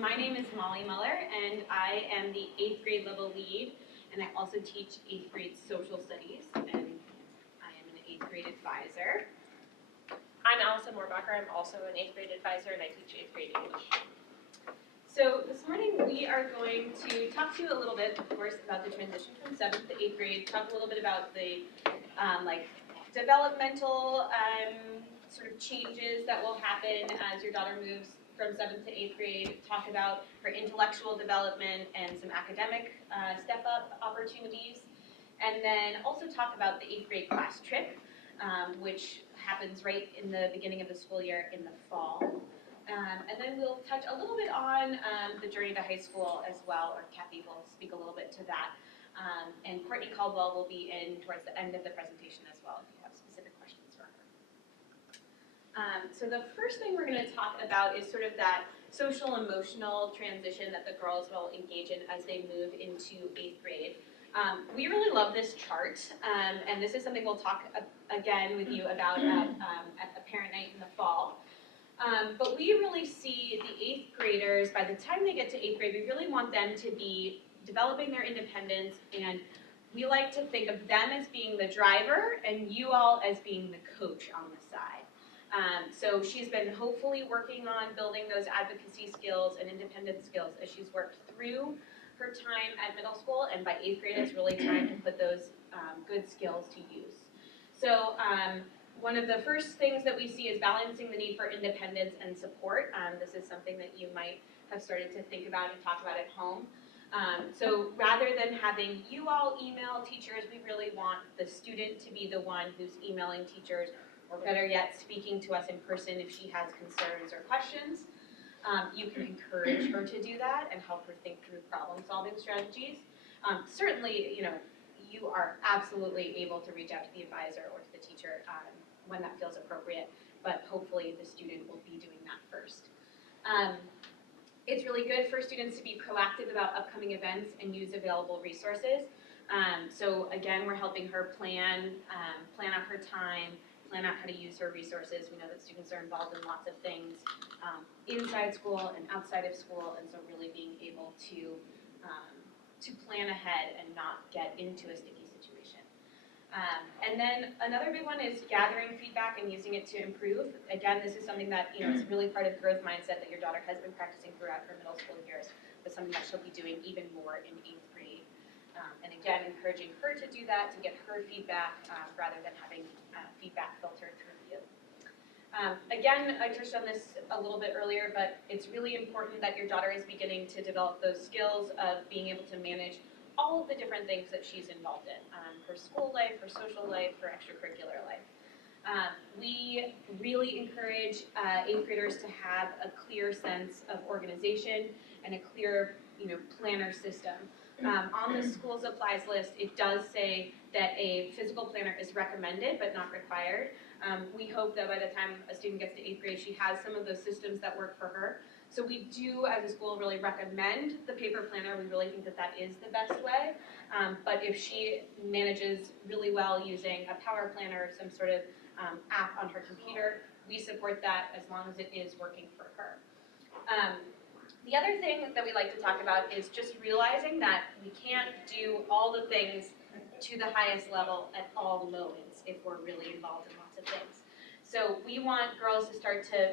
my name is Molly Muller, and I am the 8th grade level lead, and I also teach 8th grade social studies, and I am an 8th grade advisor. I'm Alison Mohrbacher. I'm also an 8th grade advisor, and I teach 8th grade English. So this morning we are going to talk to you a little bit, of course, about the transition from 7th to 8th grade, talk a little bit about the developmental sort of changes that will happen as your daughter moves from 7th to 8th grade, talk about her intellectual development and some academic step-up opportunities, and then also talk about the 8th grade class trip, which happens right in the beginning of the school year in the fall. And then we'll touch a little bit on the journey to high school as well, or Kathy will speak a little bit to that. And Courtney Caldwell will be in towards the end of the presentation as well if you have specific questions for her. So the first thing we're going to talk about is sort of that social emotional transition that the girls will engage in as they move into 8th grade. We really love this chart, and this is something we'll talk again with you about at the parent night in the fall. But we really see the 8th graders, by the time they get to 8th grade, we really want them to be developing their independence, and we like to think of them as being the driver and you all as being the coach on the side. So she's been hopefully working on building those advocacy skills and independence skills as she's worked through her time at middle school, and by 8th grade it's really time to put those good skills to use. So one of the first things that we see is balancing the need for independence and support. This is something that you might have started to think about and talk about at home. So rather than having you all email teachers, we really want the student to be the one who's emailing teachers, or better yet, speaking to us in person if she has concerns or questions. You can encourage her to do that and help her think through problem-solving strategies. Certainly, you are absolutely able to reach out to the advisor or to the teacher when that feels appropriate, but hopefully the student will be doing that first. It's really good for students to be proactive about upcoming events and use available resources. So again, we're helping her plan out her time, plan out how to use her resources. We know that students are involved in lots of things inside school and outside of school, and so really being able to plan ahead and not get into a sticky situation. And then another big one is gathering feedback and using it to improve. Again, this is something that is really part of the growth mindset that your daughter has been practicing throughout her middle school years, but something that she'll be doing even more in 8th grade. And again, encouraging her to do that, to get her feedback rather than having feedback filtered through you. Again, I touched on this a little bit earlier, but it's really important that your daughter is beginning to develop those skills of being able to manage all of the different things that she's involved in, her school life, her social life, her extracurricular life. We really encourage 8th graders to have a clear sense of organization and a clear planner system. On the school supplies list, it does say that a physical planner is recommended but not required. We hope that by the time a student gets to 8th grade, she has some of those systems that work for her. So we do, as a school, really recommend the paper planner. We really think that that is the best way. But if she manages really well using a power planner or some sort of app on her computer, we support that as long as it is working for her. The other thing that we like to talk about is just realizing that we can't do all the things to the highest level at all moments if we're really involved in lots of things. So we want girls to start to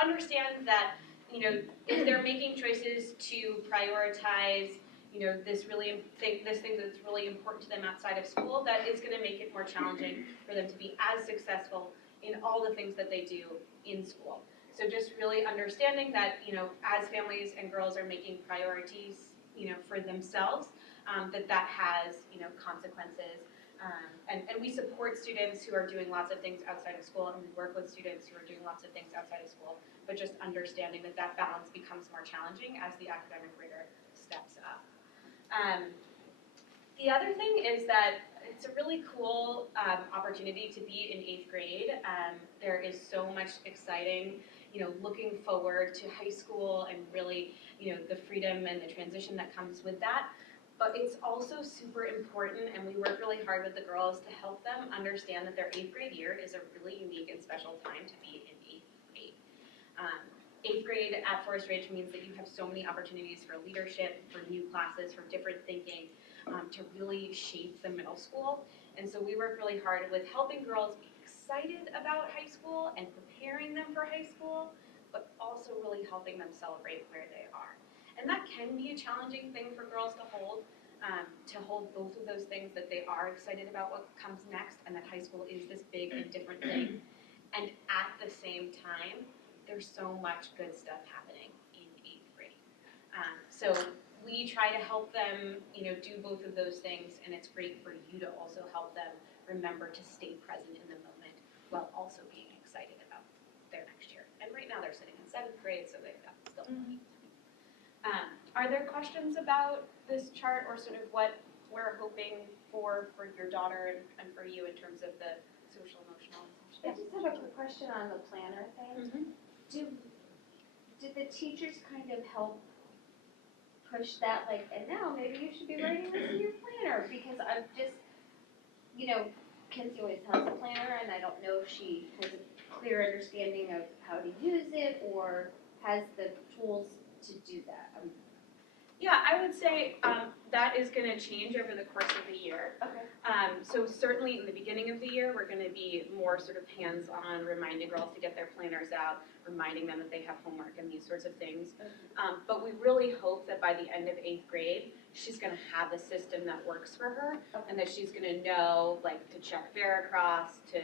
understand that if they're making choices to prioritize, this thing that's really important to them outside of school, that is going to make it more challenging for them to be as successful in all the things that they do in school. So just really understanding that, as families and girls are making priorities, for themselves, that has, consequences. And we support students who are doing lots of things outside of school, and we work with students who are doing lots of things outside of school, but just understanding that that balance becomes more challenging as the academic rigor steps up. The other thing is that it's a really cool opportunity to be in 8th grade. There is so much exciting, looking forward to high school and really, the freedom and the transition that comes with that. But it's also super important, and we work really hard with the girls to help them understand that their 8th grade year is a really unique and special time to be in 8th grade. 8th grade at Forest Ridge means that you have so many opportunities for leadership, for new classes, for different thinking, to really shape the middle school. And so we work really hard with helping girls be excited about high school and preparing them for high school, but also really helping them celebrate where they are. And that can be a challenging thing for girls to hold both of those things, that they are excited about what comes next and that high school is this big and different thing. And at the same time, there's so much good stuff happening in 8th grade. So we try to help them, do both of those things, and it's great for you to also help them remember to stay present in the moment while also being excited about their next year. And right now they're sitting in 7th grade, so they've got still plenty of time. Are there questions about this chart or sort of what we're hoping for your daughter and for you in terms of the social emotional? I just have a quick question on the planner thing. Do the teachers kind of help push that, like, and now maybe you should be writing this in your planner? Because I'm just, Kenzie always has a planner, and I don't know if she has a clear understanding of how to use it or has the tools to do that. Yeah, I would say that is going to change over the course of the year. Okay. So certainly in the beginning of the year, we're going to be more sort of hands-on, reminding girls to get their planners out, reminding them that they have homework and these sorts of things. But we really hope that by the end of 8th grade, she's going to have a system that works for her, and that she's going to know, like, to check Veracross, to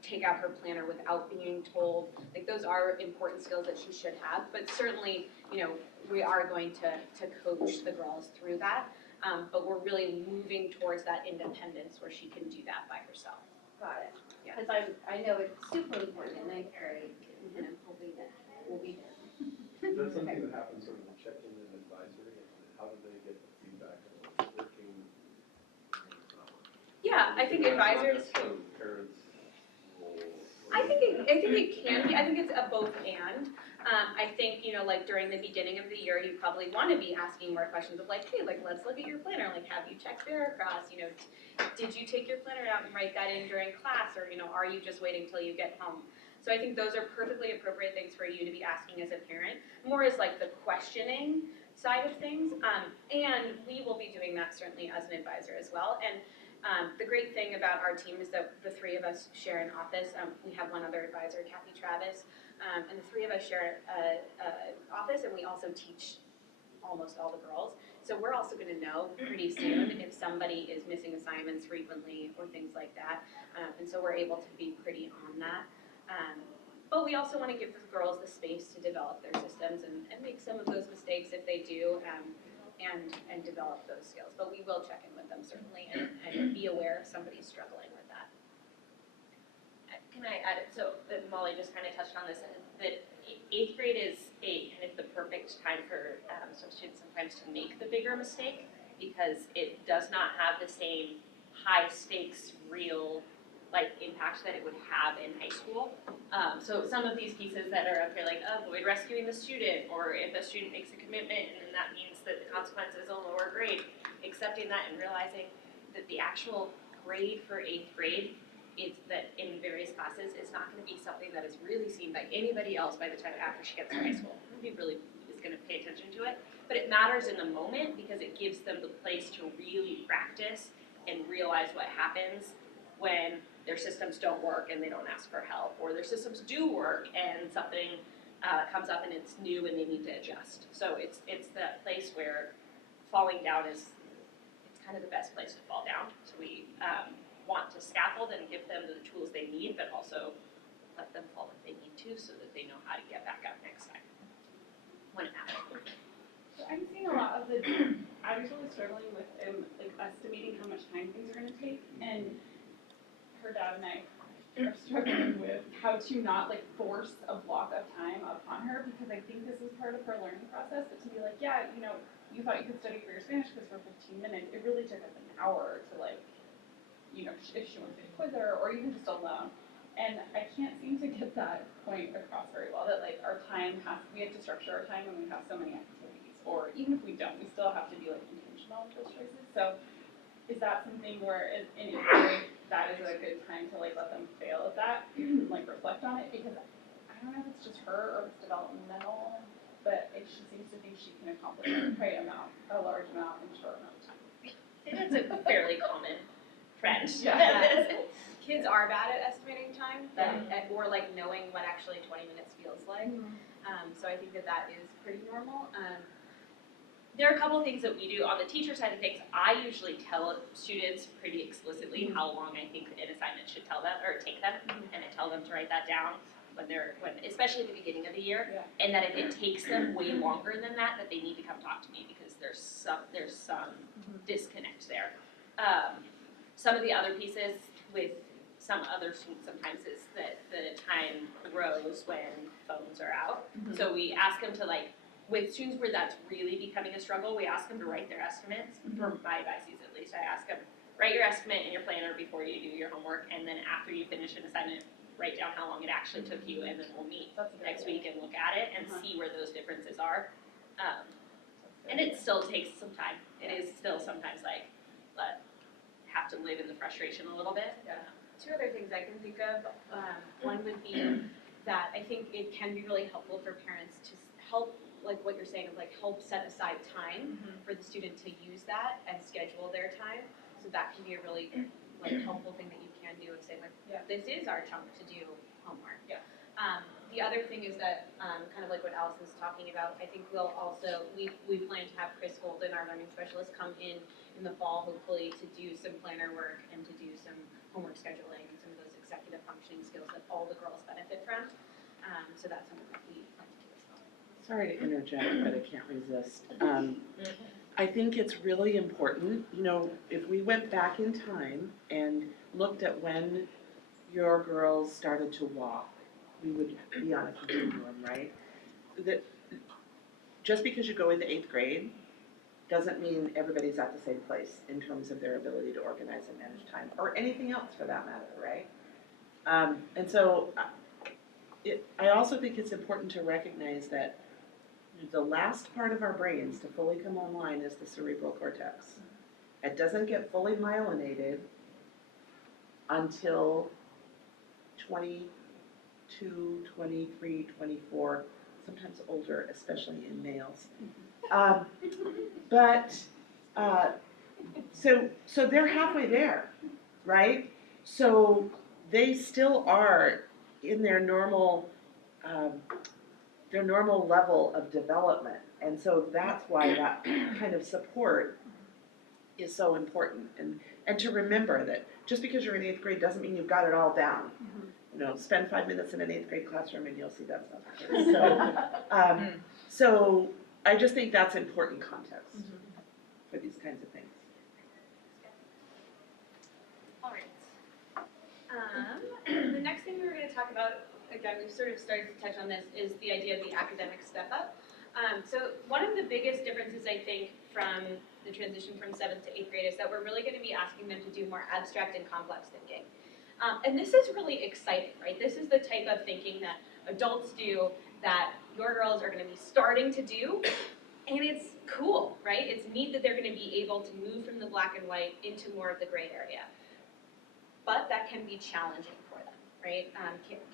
take out her planner without being told. Like, those are important skills that she should have, but certainly, we are going to coach the girls through that. But we're really moving towards that independence where she can do that by herself. Got it. Yeah. Because I know it's super important in 9th grade, and I'm hoping that we'll be there. Is that something that happens sort of in check-in and advisory, and how do they get the feedback on what's working and what's not working? Yeah, I think advisors. So parents will. I think it can be. I think it's a both and. I think, like during the beginning of the year, you probably want to be asking more questions of like, hey, like, let's look at your planner. Like, have you checked Veracross? Did you take your planner out and write that in during class? Or, are you just waiting till you get home? So I think those are perfectly appropriate things for you to be asking as a parent. More as like the questioning side of things. And we will be doing that certainly as an advisor as well. And the great thing about our team is that the three of us share an office. We have one other advisor, Kathy Travis, and the three of us share an office, and we also teach almost all the girls. So we're also going to know pretty soon if somebody is missing assignments frequently or things like that. And so we're able to be pretty on that. But we also want to give the girls the space to develop their systems and make some of those mistakes if they do. And develop those skills. But we will check in with them certainly and be aware if somebody's struggling with that. Can I add it? So Molly just kind of touched on this, that 8th grade is kind of the perfect time for some students sometimes to make the bigger mistake, because it does not have the same high stakes, real impact that it would have in high school. So some of these pieces that are up here, like avoid rescuing the student, or if a student makes a commitment and that means that the consequence is a lower grade, accepting that and realizing that the actual grade for 8th grade is that in various classes is not going to be something that is really seen by anybody else by the time after she gets to high school. Nobody really is going to pay attention to it, but it matters in the moment because it gives them the place to really practice and realize what happens when their systems don't work and they don't ask for help, or their systems do work and something comes up and it's new and they need to adjust. So it's that place where falling down it's kind of the best place to fall down. So we want to scaffold and give them the tools they need, but also let them fall if they need to, so that they know how to get back up next time when it happens. So I'm seeing a lot of I was really struggling with estimating how much time things are going to take, and her dad and I are struggling with how to not force a block of time upon her, because I think this is part of her learning process, but to be like, yeah, you thought you could study for your Spanish quiz for 15 minutes, it really took us an hour to if she wanted to quiz her, or even just alone. And I can't seem to get that point across very well, that our time we have to structure our time when we have so many activities, or even if we don't, we still have to be intentional with those choices. So is that something where in 8th grade, that is a good time to let them fail at that, reflect on it? Because I don't know if it's just her or it's developmental, but she seems to think she can accomplish a large amount in a short amount of time. I think that's a fairly common trend. Yeah. Kids are bad at estimating time, or like knowing what actually 20 minutes feels like. So I think that is pretty normal. There are a couple of things that we do on the teacher side of things. I usually tell students pretty explicitly how long I think an assignment should take them, and I tell them to write that down especially at the beginning of the year, and that if it takes them way longer than that they need to come talk to me because there's some disconnect there. Some of the other pieces with some other students sometimes is that the time grows when phones are out. So we ask them to with students where that's really becoming a struggle, we ask them to write their estimates. For my biases at least, I ask them, write your estimate in your planner before you do your homework, and then after you finish an assignment, write down how long it actually took you, and then we'll meet next week and look at it and see where those differences are. And it still takes some time. It is still sometimes have to live in the frustration a little bit. Two other things I can think of. One would be that I think it can be really helpful for parents to help, like what you're saying, of help set aside time for the student to use that and schedule their time. So that can be a really helpful thing that you can do and say this is our chunk to do homework. The other thing is that kind of like what Allison's talking about, I think we'll also, we plan to have Chris Golden, our learning specialist, come in the fall hopefully to do some planner work and to do some homework scheduling and some of those executive functioning skills that all the girls benefit from. So that's something that we plan to do as well. Sorry to interject, but I can't resist. I think it's really important, if we went back in time and looked at when your girls started to walk, we would be on a continuum, right? That just because you go into 8th grade doesn't mean everybody's at the same place in terms of their ability to organize and manage time, or anything else for that matter, right? And so I also think it's important to recognize that the last part of our brains to fully come online is the cerebral cortex. It doesn't get fully myelinated until 22, 23, 24, sometimes older, especially in males. So they're halfway there, right? So they still are in their normal level of development. And so that's why that kind of support is so important. And to remember that just because you're in 8th grade doesn't mean you've got it all down. Spend 5 minutes in an 8th grade classroom and you'll see that's not the case. So I just think that's important context for these kinds of things. All right. The next thing we were going to talk about, again, we've sort of started to touch on this, is the idea of the academic step up. So one of the biggest differences, I think, from the transition from 7th to 8th grade is that we're really going to be asking them to do more abstract and complex thinking. And this is really exciting, right? This is the type of thinking that adults do that your girls are going to be starting to do, and it's cool, right? It's neat that they're going to be able to move from the black and white into more of the gray area. But that can be challenging for them, right?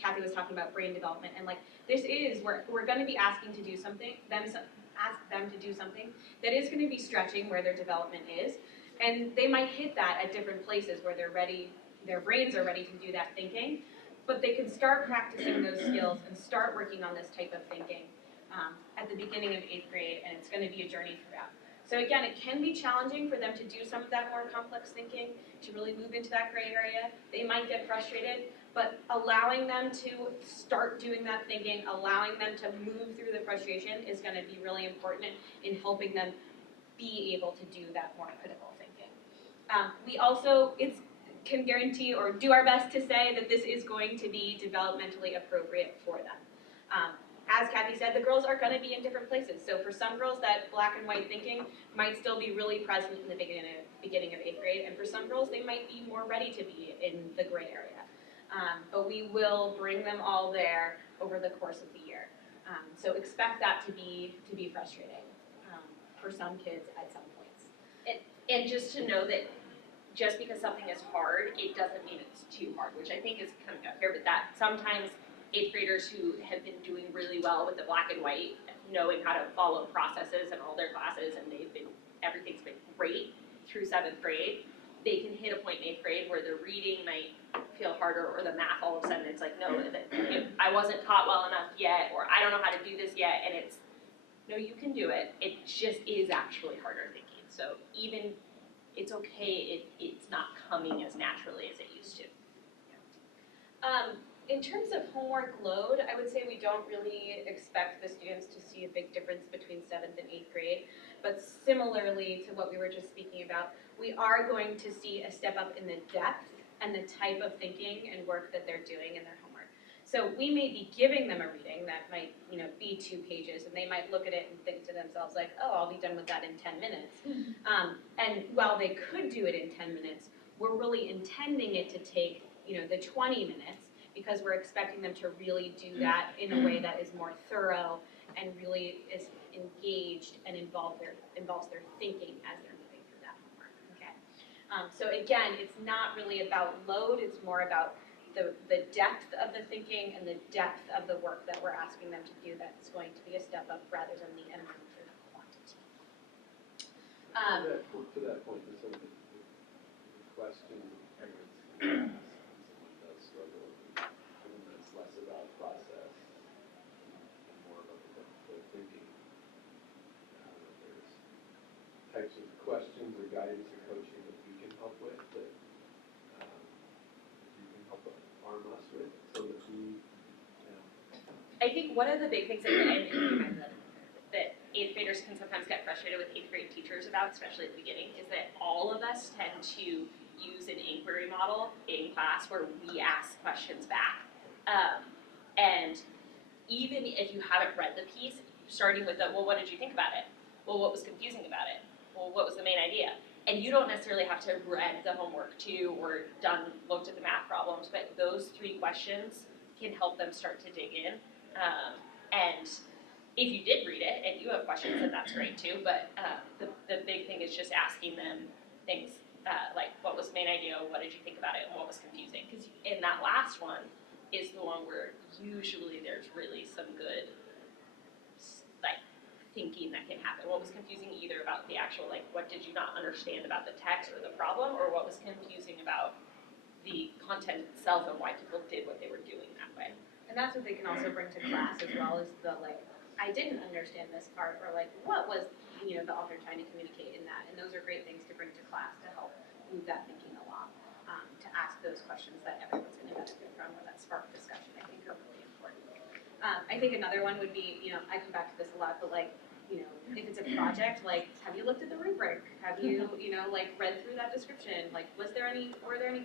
Kathy was talking about brain development, and this is, we're going to be asking to do something, ask them to do something that is going to be stretching where their development is, and they might hit that at different places where they're ready, their brains are ready to do that thinking, but they can start practicing those skills and start working on this type of thinking at the beginning of 8th grade, and it's going to be a journey throughout. So again, it can be challenging for them to do some of that more complex thinking, to really move into that gray area. They might get frustrated, but allowing them to start doing that thinking, allowing them to move through the frustration is going to be really important in helping them be able to do that more critical thinking. We also can guarantee or do our best to say that this is going to be developmentally appropriate for them. As Kathy said, the girls are going to be in different places. So for some girls, that black and white thinking might still be really present in the beginning of 8th grade, and for some girls, they might be more ready to be in the gray area. But we will bring them all there over the course of the year. So expect that to be frustrating for some kids at some points. And just to know that just because something is hard, it doesn't mean it's too hard, which I think is kind of fair, but that sometimes eighth graders who have been doing really well with the black and white, knowing how to follow processes in all their classes, and everything's been great through 7th grade. They can hit a point in 8th grade where the reading might feel harder, or the math all of a sudden it's like, no, I wasn't taught well enough yet, or I don't know how to do this yet, and it's, no, you can do it. It just is actually harder thinking. So even, it's okay if it's not coming as naturally as it used to. In terms of homework load, I would say we don't really expect the students to see a big difference between 7th and 8th grade, but similarly to what we were just speaking about, we are going to see a step up in the depth and the type of thinking and work that they're doing in their homework. So we may be giving them a reading that might, be 2 pages, and they might look at it and think to themselves like, oh, I'll be done with that in 10 minutes. And while they could do it in 10 minutes, we're really intending it to take, the 20 minutes, because we're expecting them to really do that in a way that is more thorough and really is engaged and involves their thinking as they're moving through that homework. Okay. So again, it's not really about load, it's more about the depth of the thinking and the depth of the work that we're asking them to do that's going to be a step up rather than the amount or the quantity. To that point, the sort of the question parents can ask when someone does struggle, and that's less about process and more about the thinking. There's types of questions or guidance or coaching that we can help with that you can help arm us with, so that we. I think one of the big things that 8th graders can sometimes get frustrated with 8th grade teachers about, especially at the beginning, is that all of us tend to use an inquiry model in class where we ask questions back. And even if you haven't read the piece, starting with well, what did you think about it? Well, what was confusing about it? Well, what was the main idea? And you don't necessarily have to have read the homework too, or looked at the math problems, but those 3 questions can help them start to dig in. And if you did read it and you have questions, then that's great too. But the big thing is just asking them things like, what was the main idea? What did you think about it? And what was confusing? Because in that last one is the one where usually there's really some good thinking that can happen. What was confusing either about the actual, what did you not understand about the text or the problem, or what was confusing about the content itself and why people did what they were doing that way. And that's what they can also bring to class as well, as the I didn't understand this part, or what was the author trying to communicate in that. And those are great things to bring to class to help move that thinking along, to ask those questions that everyone's going to benefit from, or that spark discussion, I think are really important. I think another one would be, I come back to this a lot, but if it's a project, have you looked at the rubric? Have you, read through that description? Were there any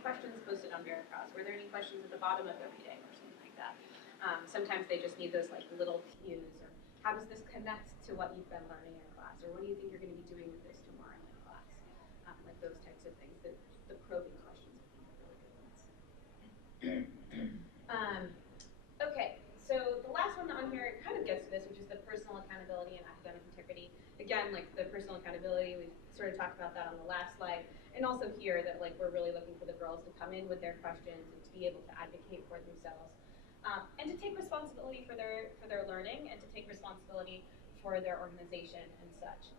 questions posted on Veracross? Were there any questions at the bottom of their reading or something like that? Sometimes they just need those little cues, or how does this connect to what you've been learning in class, or what do you think you're going to be doing with this tomorrow in class? Those types of things, the probing questions are really good ones. Okay, so the last one on here kind of gets to this, which is the personal accountability and academic integrity. Again, the personal accountability, we sort of talked about that on the last slide, and also here that we're really looking for the girls to come in with their questions and to be able to advocate for themselves. And to take responsibility for their learning, and to take responsibility for their organization and such.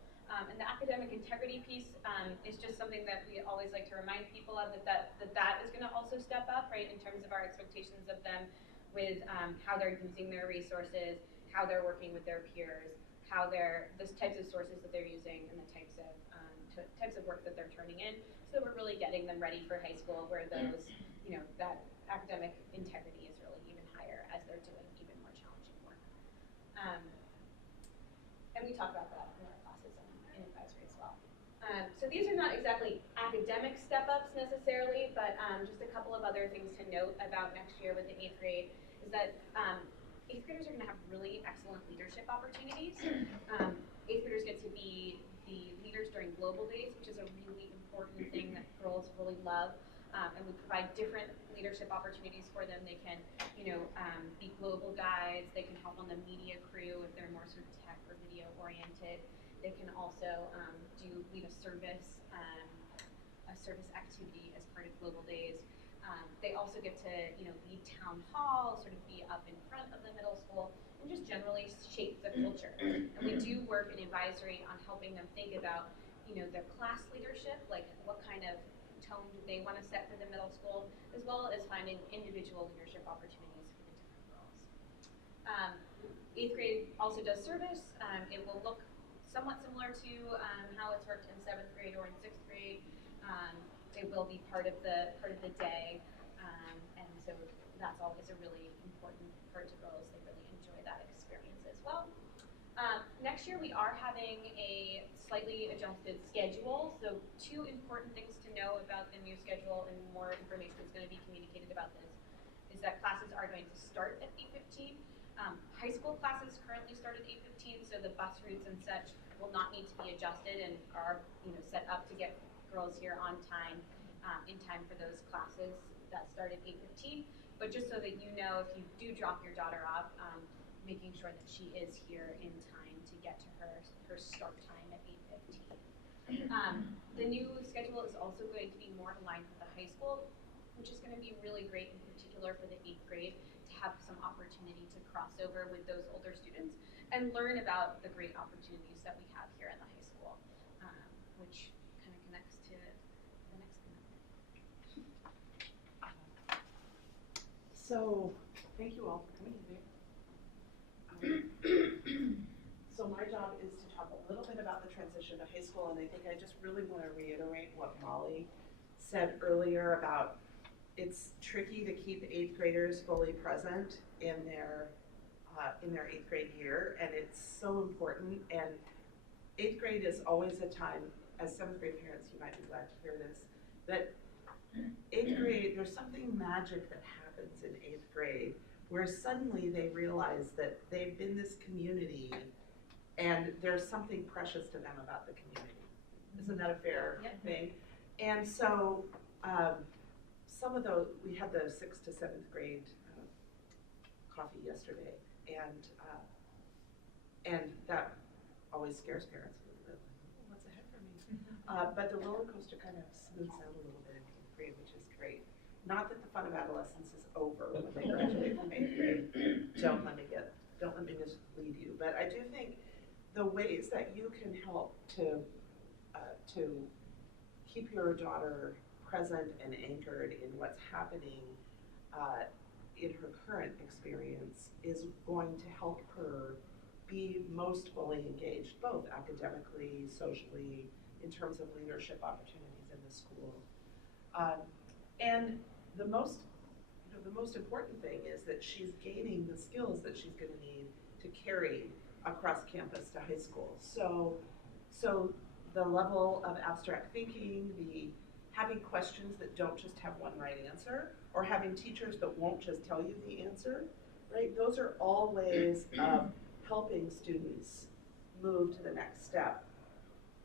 And the academic integrity piece is just something that we always like to remind people of, that is going to also step up, right, in terms of our expectations of them with how they're using their resources, how they're working with their peers, the types of sources that they're using, and the types of work that they're turning in. So we're really getting them ready for high school, where those, that academic integrity is really even higher as they're doing even more challenging work. And we talk about that in our classes in advisory as well. So these are not exactly academic step-ups necessarily, but just a couple of other things to note about next year with the 8th grade is that 8th graders are going to have really excellent leadership opportunities. 8th graders get to be the leaders during global days, which is a really important thing that girls really love. And we provide different leadership opportunities for them. They can, be global guides. They can help on the media crew if they're more sort of tech or video oriented. They can also lead a service activity as part of global days. They also get to, lead town hall, sort of be up in front of the middle school, and just generally shape the culture. And we do work in advisory on helping them think about, their class leadership, like what kind of tone do they want to set for the middle school, as well as finding individual leadership opportunities for the different girls. 8th grade also does service. It will look somewhat similar to how it's worked in 7th grade or in 6th grade. It will be part of the day, and so that's always a really important part to girls. They really enjoy that experience as well. Next year we are having a slightly adjusted schedule, so 2 important things to know about the new schedule, and more information is going to be communicated about this, is that classes are going to start at 8:15. High school classes currently start at 8:15, so the bus routes and such will not need to be adjusted and are set up to get girls here on time, in time for those classes that start at 8:15. But just so that you know, if you do drop your daughter off, making sure that she is here in time to get to her start time at 8:15. The new schedule is also going to be more aligned with the high school, which is going to be really great, in particular for the 8th grade, to have some opportunity to cross over with those older students and learn about the great opportunities that we have here in the high school, which kind of connects to the next thing. So, thank you all for coming today. So my job is to talk a little bit about the transition to high school, and I think I just really want to reiterate what Molly said earlier about it's tricky to keep 8th graders fully present in their 8th grade year, and it's so important. And 8th grade is always a time, as 7th grade parents, you might be glad to hear this, that 8th grade, there's something magic that happens in 8th grade where suddenly they realize that they've been this community and there's something precious to them about the community. Isn't that a fair thing? And so some of those, we had the 6th to 7th grade coffee yesterday, and that always scares parents a little bit. Like, what's ahead for me? But the roller coaster kind of smooths out a little bit in 8th grade, which is great. Not that the fun of adolescence is over when they graduate from 8th grade. Don't let me mislead you. But I do think the ways that you can help to keep your daughter present and anchored in what's happening in her current experience is going to help her be most fully engaged, both academically, socially, in terms of leadership opportunities in the school. And the most important thing is that she's gaining the skills that she's going to need to carry across campus to high school. So the level of abstract thinking, the having questions that don't just have one right answer, or having teachers that won't just tell you the answer, right? Those are all ways of helping students move to the next step.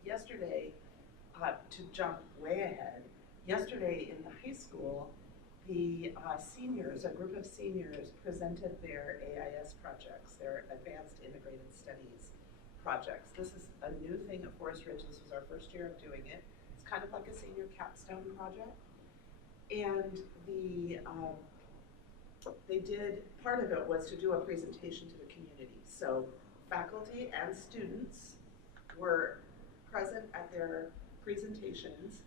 Yesterday, to jump way ahead, yesterday in the high school, the seniors, a group of seniors, presented their AIS projects, their Advanced Integrated Studies projects. This is a new thing at Forest Ridge. This was our first year of doing it. It's kind of like a senior capstone project. And they did, part of it was to do a presentation to the community. So faculty and students were present at their presentations,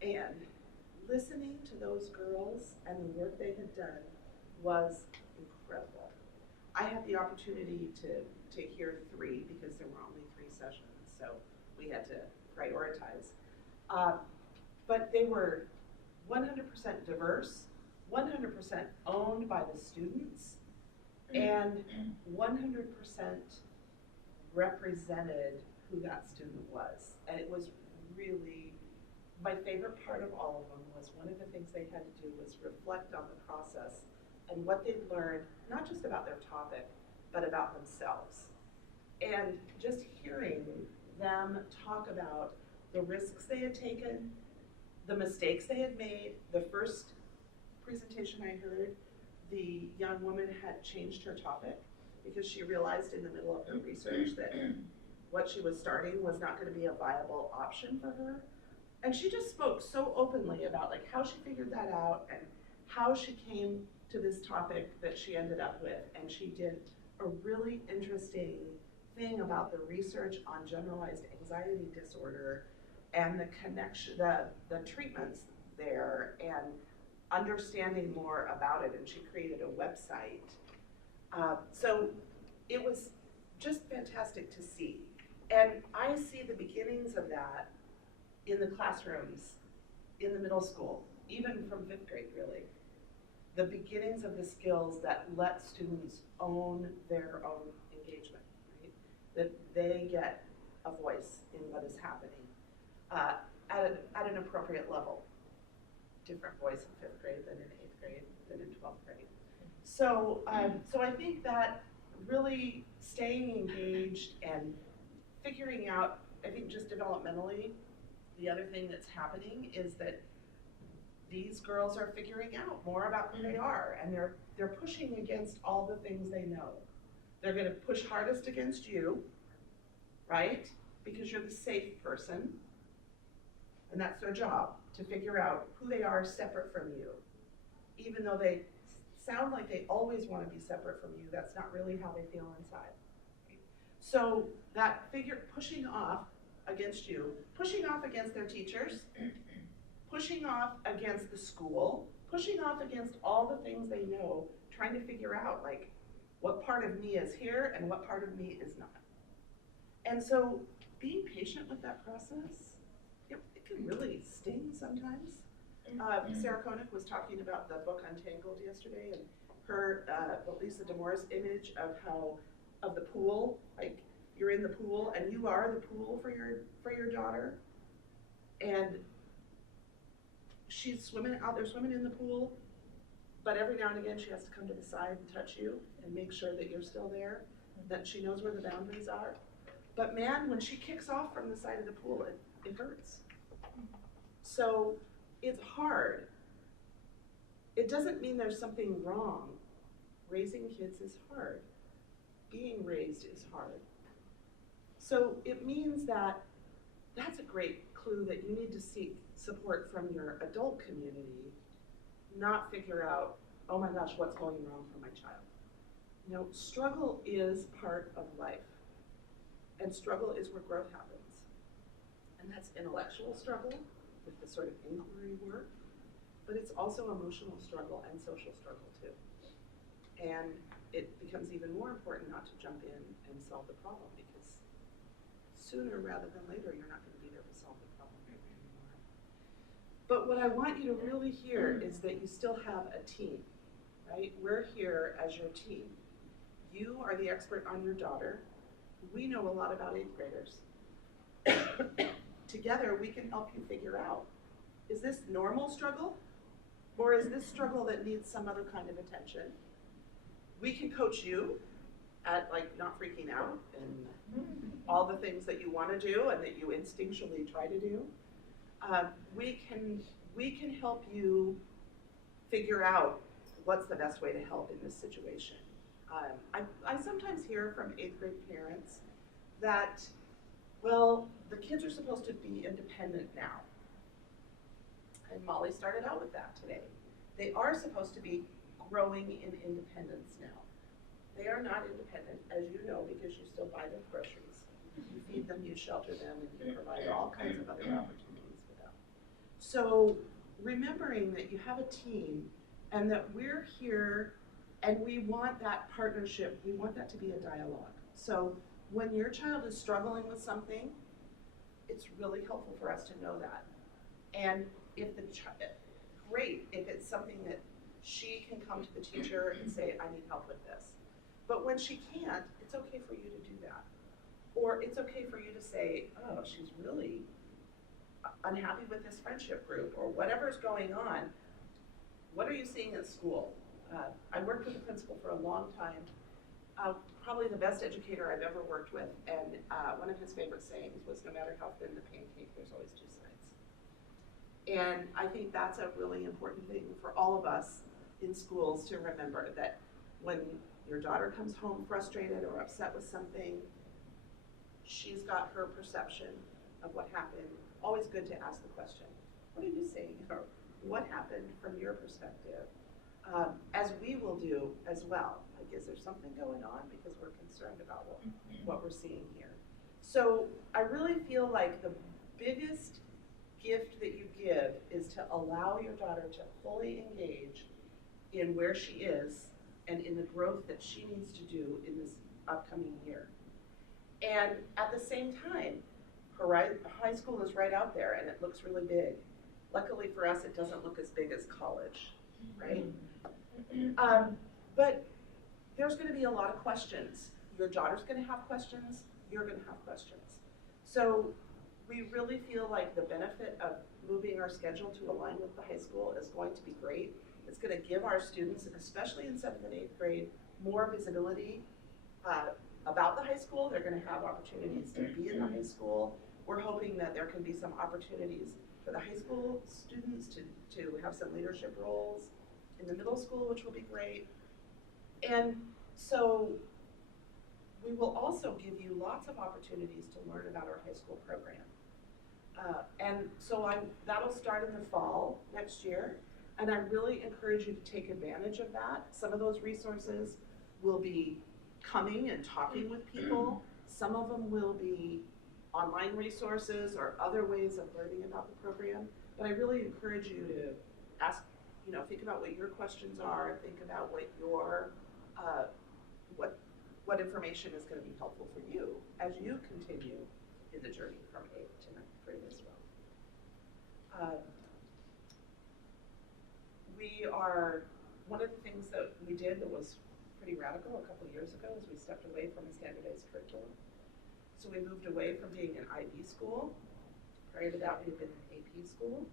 and listening to those girls and the work they had done was incredible. I had the opportunity to hear 3 because there were only 3 sessions, so we had to prioritize. But they were 100% diverse, 100% owned by the students, and 100% represented who that student was. And it was really, my favorite part of all of them was one of the things they had to do was reflect on the process and what they'd learned, not just about their topic, but about themselves. And just hearing them talk about the risks they had taken, the mistakes they had made. The first presentation I heard, the young woman had changed her topic because she realized in the middle of her research that what she was starting was not going to be a viable option for her. And she just spoke so openly about like how she figured that out and how she came to this topic that she ended up with, and she did a really interesting thing about the research on generalized anxiety disorder and the connection, the treatments there, and understanding more about it, and she created a website. So it was just fantastic to see. And I see the beginnings of that in the classrooms, in the middle school, even from 5th grade, really. The beginnings of the skills that let students own their own engagement, right? That they get a voice in what is happening at an appropriate level. Different voice in 5th grade than in 8th grade than in 12th grade. So, so I think that really staying engaged and figuring out, I think just developmentally, the other thing that's happening is that these girls are figuring out more about who they are, and they're pushing against all the things they know. They're gonna push hardest against you, right? Because you're the safe person, and that's their job, to figure out who they are separate from you. Even though they sound like they always wanna be separate from you, that's not really how they feel inside. So that pushing off against you, pushing off against their teachers, pushing off against the school, pushing off against all the things they know, trying to figure out like what part of me is here and what part of me is not. And so being patient with that process, it can really sting sometimes. Sarah Koenig was talking about the book Untangled yesterday, and her, Lisa D'Amour's image of the pool, like you're in the pool and you are the pool for your daughter, and she's swimming out there, swimming in the pool, but every now and again she has to come to the side and touch you and make sure that you're still there, that she knows where the boundaries are. But man, when she kicks off from the side of the pool, it hurts. So it's hard. It doesn't mean there's something wrong. Raising kids is hard. Being raised is hard. So it means that that's a great clue that you need to seek support from your adult community, not figure out, oh my gosh, what's going wrong for my child. You know, struggle is part of life, and struggle is where growth happens. And that's intellectual struggle with the sort of inquiry work, but it's also emotional struggle and social struggle too. And it becomes even more important not to jump in and solve the problem, because sooner rather than later, you're not going to be there to solve the problem anymore. But what I want you to really hear is that you still have a team, right? We're here as your team. You are the expert on your daughter. We know a lot about 8th graders. Together, we can help you figure out, is this normal struggle? Or is this struggle that needs some other kind of attention? We can coach you at like not freaking out and all the things that you want to do and that you instinctually try to do. We can help you figure out what's the best way to help in this situation. I sometimes hear from 8th grade parents that, well, the kids are supposed to be independent now. And Molly started out with that today. They are supposed to be growing in independence now. They are not independent, as you know, because you still buy their groceries. You feed them, you shelter them, and you provide all kinds of other opportunities for them. So remembering that you have a team and that we're here and we want that partnership, we want that to be a dialogue. So when your child is struggling with something, it's really helpful for us to know that. And if the great if it's something that she can come to the teacher and say, I need help with this. But when she can't, it's okay for you to do that. Or it's okay for you to say, oh, she's really unhappy with this friendship group, or whatever's going on. What are you seeing at school? I worked with the principal for a long time, probably the best educator I've ever worked with, and one of his favorite sayings was, no matter how thin the pancake, there's always two sides. And I think that's a really important thing for all of us in schools to remember, that when your daughter comes home frustrated or upset with something, she's got her perception of what happened. Always good to ask the question, what are you saying? Or what happened from your perspective, as we will do as well. Like, is there something going on? Because we're concerned about what we're seeing here. So I really feel like the biggest gift that you give is to allow your daughter to fully engage in where she is and in the growth that she needs to do in this upcoming year. And at the same time, her high school is right out there and it looks really big. Luckily for us, it doesn't look as big as college, right? But there's gonna be a lot of questions. Your daughter's gonna have questions, you're gonna have questions. So we really feel like the benefit of moving our schedule to align with the high school is going to be great. It's gonna give our students, especially in 7th and 8th grade, more visibility about the high school. They're gonna have opportunities to be in the high school. We're hoping that there can be some opportunities for the high school students to have some leadership roles in the middle school, which will be great. And so we will also give you lots of opportunities to learn about our high school program. And so that'll start in the fall next year. And I really encourage you to take advantage of that. Some of those resources will be coming and talking with people. Some of them will be online resources or other ways of learning about the program. But I really encourage you to ask, think about what your questions are, think about what your, what information is going to be helpful for you as you continue in the journey from 8th to 9th grade as well. One of the things that we did that was pretty radical a couple of years ago is we stepped away from a standardized curriculum. So we moved away from being an IB school. Prior to that, we had been an AP school.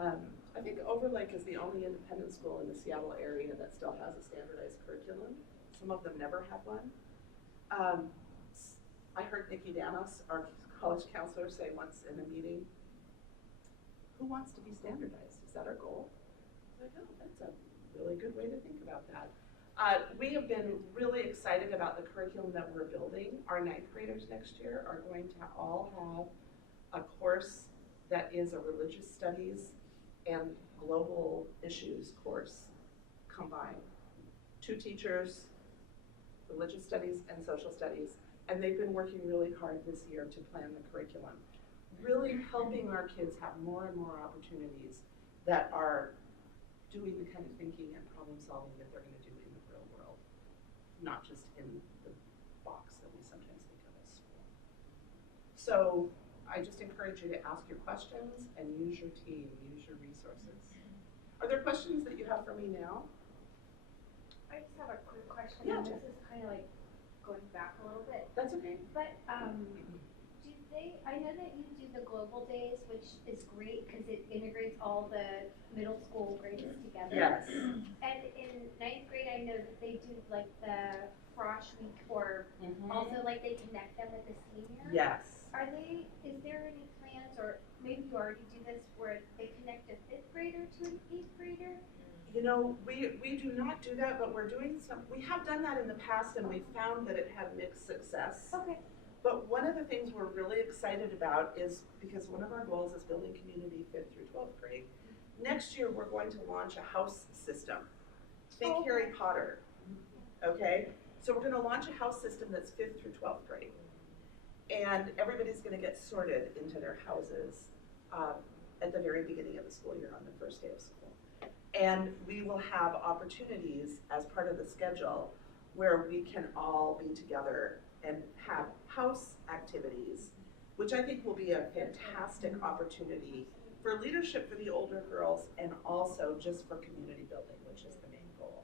I think Overlake is the only independent school in the Seattle area that still has a standardized curriculum. Some of them never had one. I heard Nikki Danos, our college counselor, say once in a meeting, who wants to be standardized? Is that our goal? I was like, oh, that's a really good way to think about that. We have been really excited about the curriculum that we're building. Our 9th graders next year are going to all have a course that is a religious studies and global issues course combined. 2 teachers, religious studies and social studies, and they've been working really hard this year to plan the curriculum, really helping our kids have more and more opportunities that are doing the kind of thinking and problem solving that they're going to do in the real world, not just in the box that we sometimes think of as school. So I just encourage you to ask your questions and use your team, use your resources. Are there questions that you have for me now? I just have a quick question. Yeah, This is kind of like going back a little bit. That's okay. But I know that you do the global days, which is great because it integrates all the middle school grades together. Yes. And in 9th grade, I know that they do like the Frosh week, or also like they connect them with the seniors. Yes. Is there any plans, or maybe you already do this, where they connect a 5th grader to an 8th grader? We do not do that, but we have done that in the past and we found that it had mixed success. Okay. But one of the things we're really excited about is, because one of our goals is building community 5th through 12th grade, next year we're going to launch a house system. Think Harry Potter, okay? So we're gonna launch a house system that's 5th through 12th grade. And everybody's gonna get sorted into their houses at the very beginning of the school year on the first day of school. And we will have opportunities as part of the schedule where we can all be together and have house activities, which I think will be a fantastic opportunity for leadership for the older girls and also just for community building, which is the main goal.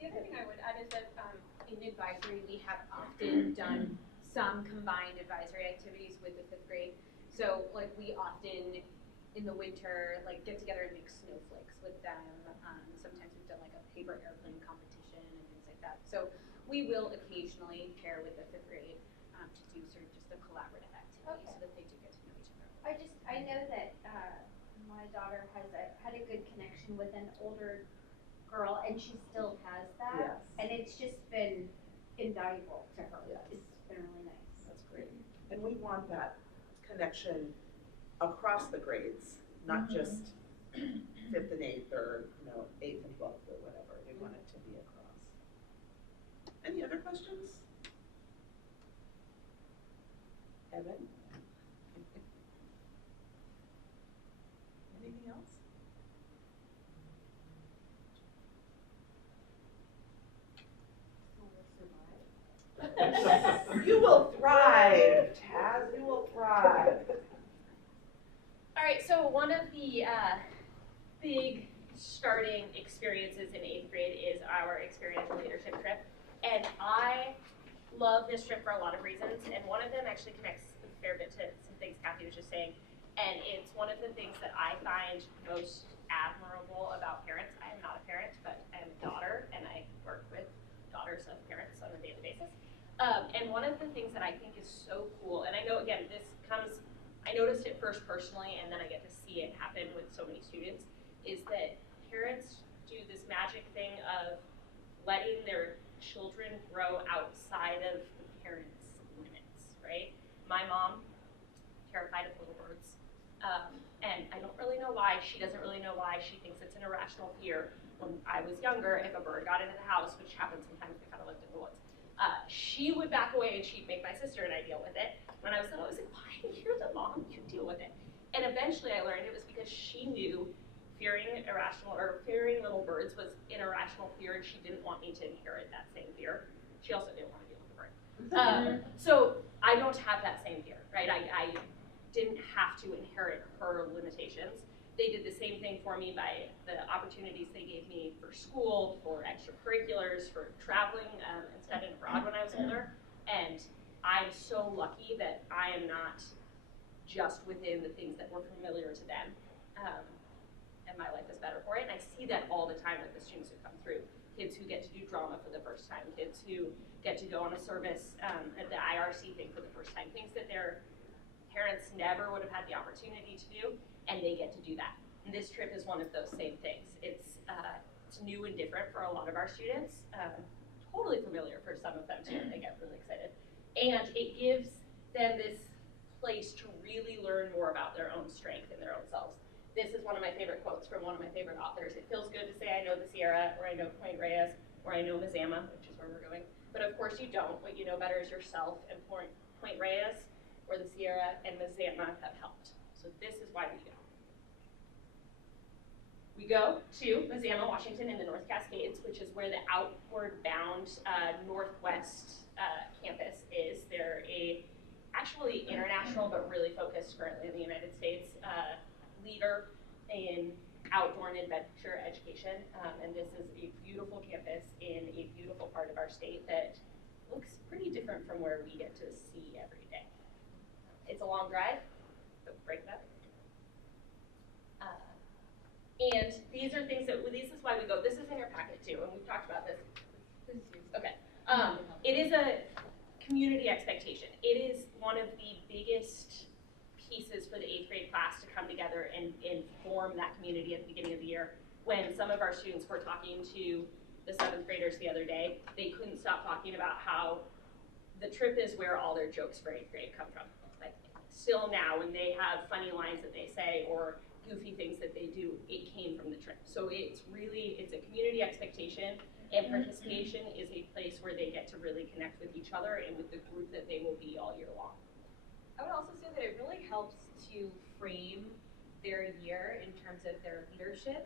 The other thing I would add is that in advisory, we have often done some combined advisory activities with the 5th grade. So like we often in the winter get together and make snowflakes with them. Sometimes we've done like a paper airplane competition and things like that. So we will occasionally pair with the 5th grade to do sort of just a collaborative activity so that they do get to know each other. I know that my daughter had a good connection with an older girl, and she still has that. Yes. And it's just been invaluable to her. Yes. It's been really nice. That's great. And we want that connection across the grades, not just fifth and eighth, or, you know, eighth and 12th, or whatever. We want it to be across. Any other questions? Evan? Anything else? You will thrive, Taz, you will thrive. All right, so one of the big starting experiences in 8th grade is our experiential leadership trip. And I love this trip for a lot of reasons, and one of them actually connects a fair bit to some things Kathy was just saying. And it's one of the things that I find most admirable about parents. I am not a parent, but I am a daughter, and I work with daughters of parents on a daily basis. And one of the things that I think is so cool, and I know, again, I noticed it first personally, and then I get to see it happen with so many students, is that parents do this magic thing of letting their children grow outside of the parents' limits, right? My mom, terrified of little birds, and I don't really know why. She doesn't really know why. She thinks it's an irrational fear. When I was younger, if a bird got into the house, which happens sometimes, we kind of lived in the woods, she would back away and she'd make my sister and I deal with it. When I was little, I was like, fine, you're the mom, you deal with it. And eventually I learned it was because she knew fearing little birds was an irrational fear, and she didn't want me to inherit that same fear. She also didn't want to deal with the bird. So I don't have that same fear, right? I didn't have to inherit her limitations. They did the same thing for me by the opportunities they gave me for school, for extracurriculars, for traveling and studying abroad when I was older. And I'm so lucky that I am not just within the things that were familiar to them. And my life is better for it. And I see that all the time with the students who come through. Kids who get to do drama for the first time, kids who get to go on a service at the IRC thing for the first time, things that their parents never would have had the opportunity to do, and they get to do that. And this trip is one of those same things. It's new and different for a lot of our students, totally familiar for some of them too. They get really excited. And it gives them this place to really learn more about their own strength and their own selves. This is one of my favorite quotes from one of my favorite authors. It feels good to say I know the Sierra, or I know Point Reyes, or I know Mazama, which is where we're going. But of course you don't. What you know better is yourself, and Point Reyes, or the Sierra, and Mazama have helped. So this is why we go. We go to Mazama, Washington, in the North Cascades, which is where the outward bound Northwest campus is. They're actually international, but really focused currently in the United States, leader in outdoor and adventure education. And this is a beautiful campus in a beautiful part of our state that looks pretty different from where we get to see every day. It's a long drive, so break it up. And these are things this is why we go. This is in your packet too, and we've talked about this. Okay. It is a community expectation. It is one of the biggest pieces for the 8th grade class to come together and form that community at the beginning of the year. When some of our students were talking to the 7th graders the other day, they couldn't stop talking about how the trip is where all their jokes for 8th grade come from. Like, still now, when they have funny lines that they say or goofy things that they do, it came from the trip. So it's a community expectation, and participation is a place where they get to really connect with each other and with the group that they will be all year long. I would also say that it really helps to frame their year in terms of their leadership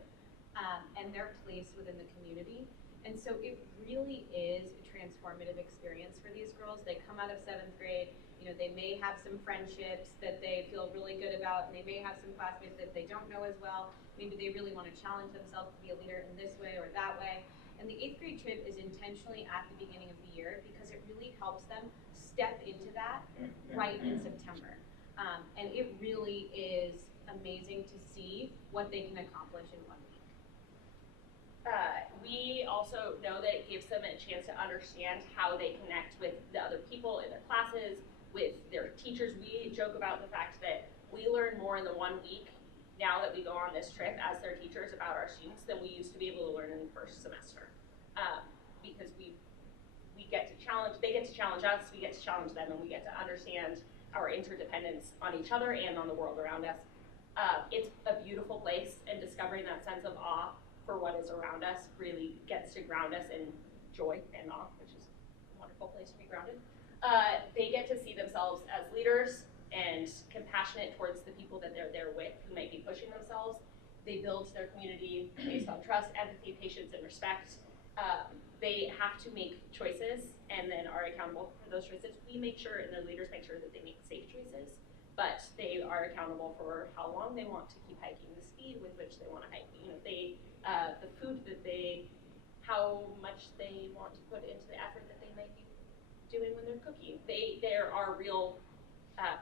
and their place within the community. And so it really is a transformative experience for these girls. They come out of 7th grade, they may have some friendships that they feel really good about, and they may have some classmates that they don't know as well. Maybe they really want to challenge themselves to be a leader in this way or that way. And the 8th grade trip is intentionally at the beginning of the year because it really helps them step into that right in September. And it really is amazing to see what they can accomplish in 1 week. We also know that it gives them a chance to understand how they connect with the other people in their classes, with their teachers. We joke about the fact that we learn more in the 1 week now that we go on this trip as their teachers about our students than we used to be able to learn in the first semester. Because we get to challenge, they get to challenge us, we get to challenge them, and we get to understand our interdependence on each other and on the world around us. It's a beautiful place, and discovering that sense of awe for what is around us really gets to ground us in joy and awe, which is a wonderful place to be grounded. They get to see themselves as leaders and compassionate towards the people that they're there with who might be pushing themselves. They build their community based on trust, empathy, patience, and respect. They have to make choices and then are accountable for those choices. We make sure, and the leaders make sure that they make safe choices, but they are accountable for how long they want to keep hiking, the speed with which they want to hike. You know, the food that how much they want to put into the effort that they might be doing when they're cooking. There are real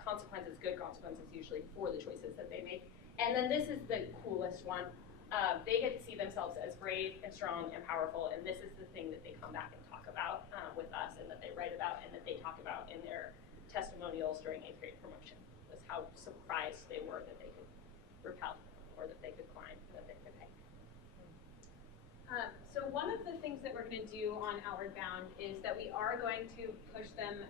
consequences, good consequences usually, for the choices that they make. And then this is the coolest one. They get to see themselves as brave and strong and powerful, and this is the thing that they come back and talk about with us, and that they write about, and that they talk about in their testimonials during 8th grade promotion, was how surprised they were that they could rappel, or that they could climb, that they could hike. So one of the things that we're going to do on Outward Bound is that we are going to push them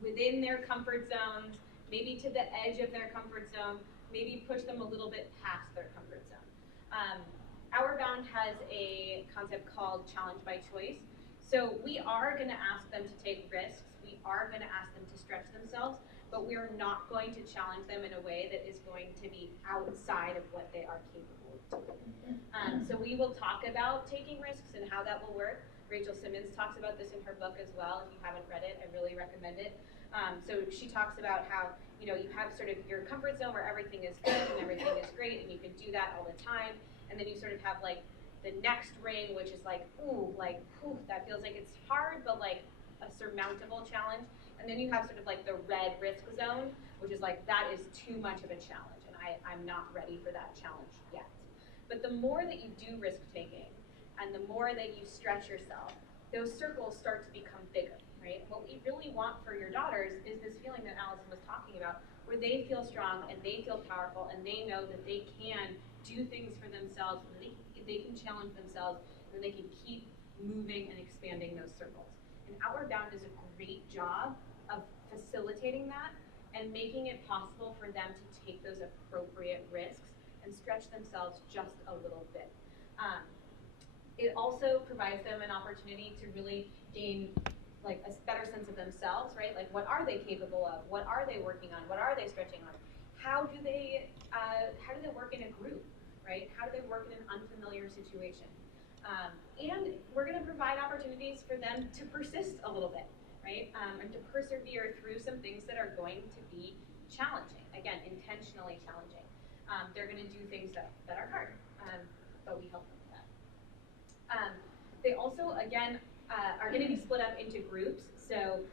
within their comfort zones, maybe to the edge of their comfort zone, maybe push them a little bit past their comfort zone. Outward Bound has a concept called challenge by choice. So we are going to ask them to take risks. We are going to ask them to stretch themselves, but we are not going to challenge them in a way that is going to be outside of what they are capable of doing. So we will talk about taking risks and how that will work. Rachel Simmons talks about this in her book as well. If you haven't read it, I really recommend it. So she talks about how, you know, you have sort of your comfort zone where everything is good and everything is great and you can do that all the time. And then you sort of have like the next ring, which is like, that feels like it's hard, but like a surmountable challenge. And then you have sort of like the red risk zone, which is like, that is too much of a challenge and I'm not ready for that challenge yet. But the more that you do risk taking and the more that you stretch yourself, those circles start to become bigger, right? What we really want for your daughters is this feeling that Alison was talking about, where they feel strong and they feel powerful and they know that they can do things for themselves, and they can challenge themselves, and they can keep moving and expanding those circles. And Outward Bound does a great job of facilitating that and making it possible for them to take those appropriate risks and stretch themselves just a little bit. It also provides them an opportunity to really gain like a better sense of themselves, right? Like, what are they capable of? What are they working on? What are they stretching on? How do they work in a group, right? How do they work in an unfamiliar situation? And we're going to provide opportunities for them to persist a little bit, right? And to persevere through some things that are going to be challenging. Again, intentionally challenging. They're going to do things that are hard, but we help them with that. They also, again, are going to be split up into groups. So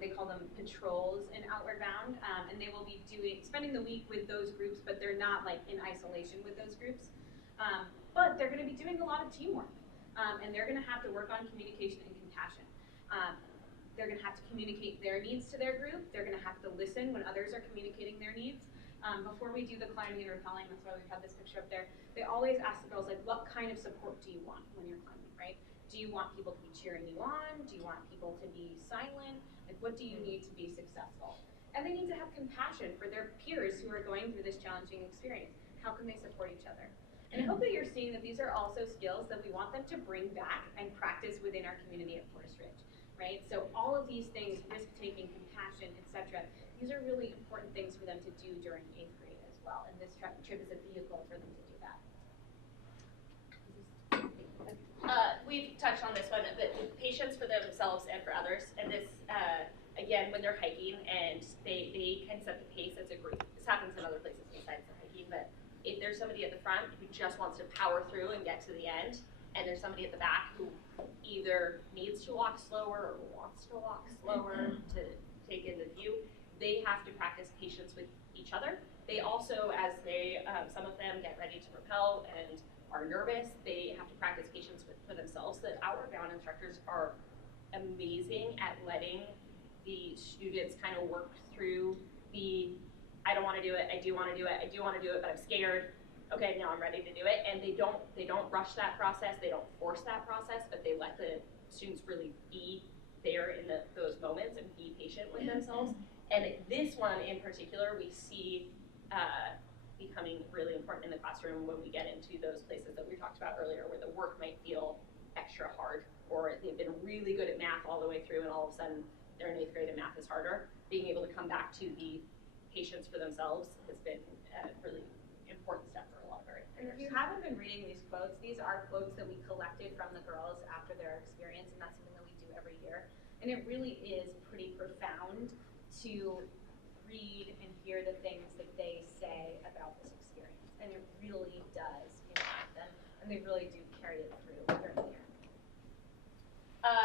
they call them patrols in Outward Bound, and they will be spending the week with those groups, but they're not like in isolation with those groups. But they're going to be doing a lot of teamwork, and they're going to have to work on communication and compassion. They're going to have to communicate their needs to their group. They're going to have to listen when others are communicating their needs. Before we do the climbing and rappelling, that's why we've had this picture up there, they always ask the girls, like, what kind of support do you want when you're climbing, right? Do you want people to be cheering you on? Do you want people to be silent? Like, what do you need to be successful? And they need to have compassion for their peers who are going through this challenging experience. How can they support each other? And I hope that you're seeing that these are also skills that we want them to bring back and practice within our community at Forest Ridge, right? So all of these things, risk-taking, compassion, etc., these are really important things for them to do during 8th grade as well. And this trip is a vehicle for them to do that. We've touched on this one, but patience for themselves and for others. And this, again, when they're hiking and they can set the pace as a group. This happens in other places besides the hiking, but if there's somebody at the front who just wants to power through and get to the end, and there's somebody at the back who either needs to walk slower or wants to walk slower to take in the view, they have to practice patience with each other. They also, as some of them get ready to rappel and are nervous, they have to practice patience for themselves. The Outward Bound instructors are amazing at letting the students kind of work through I don't want to do it, I do want to do it, I do want to do it, but I'm scared. Okay, now I'm ready to do it. And they don't rush that process, they don't force that process, but they let the students really be there in those moments and be patient with themselves. And this one in particular, we see becoming really important in the classroom when we get into those places that we talked about earlier, where the work might feel extra hard, or they've been really good at math all the way through and all of a sudden they're in 8th grade and math is harder. Being able to come back to the patients for themselves has been a really important step for a lot of our 8th And if graders. you haven't been reading these quotes, these are quotes that we collected from the girls after their experience, and that's something that we do every year. And it really is pretty profound to read and hear the things that they say about this experience. And it really does impact them, and they really do carry it through during the year.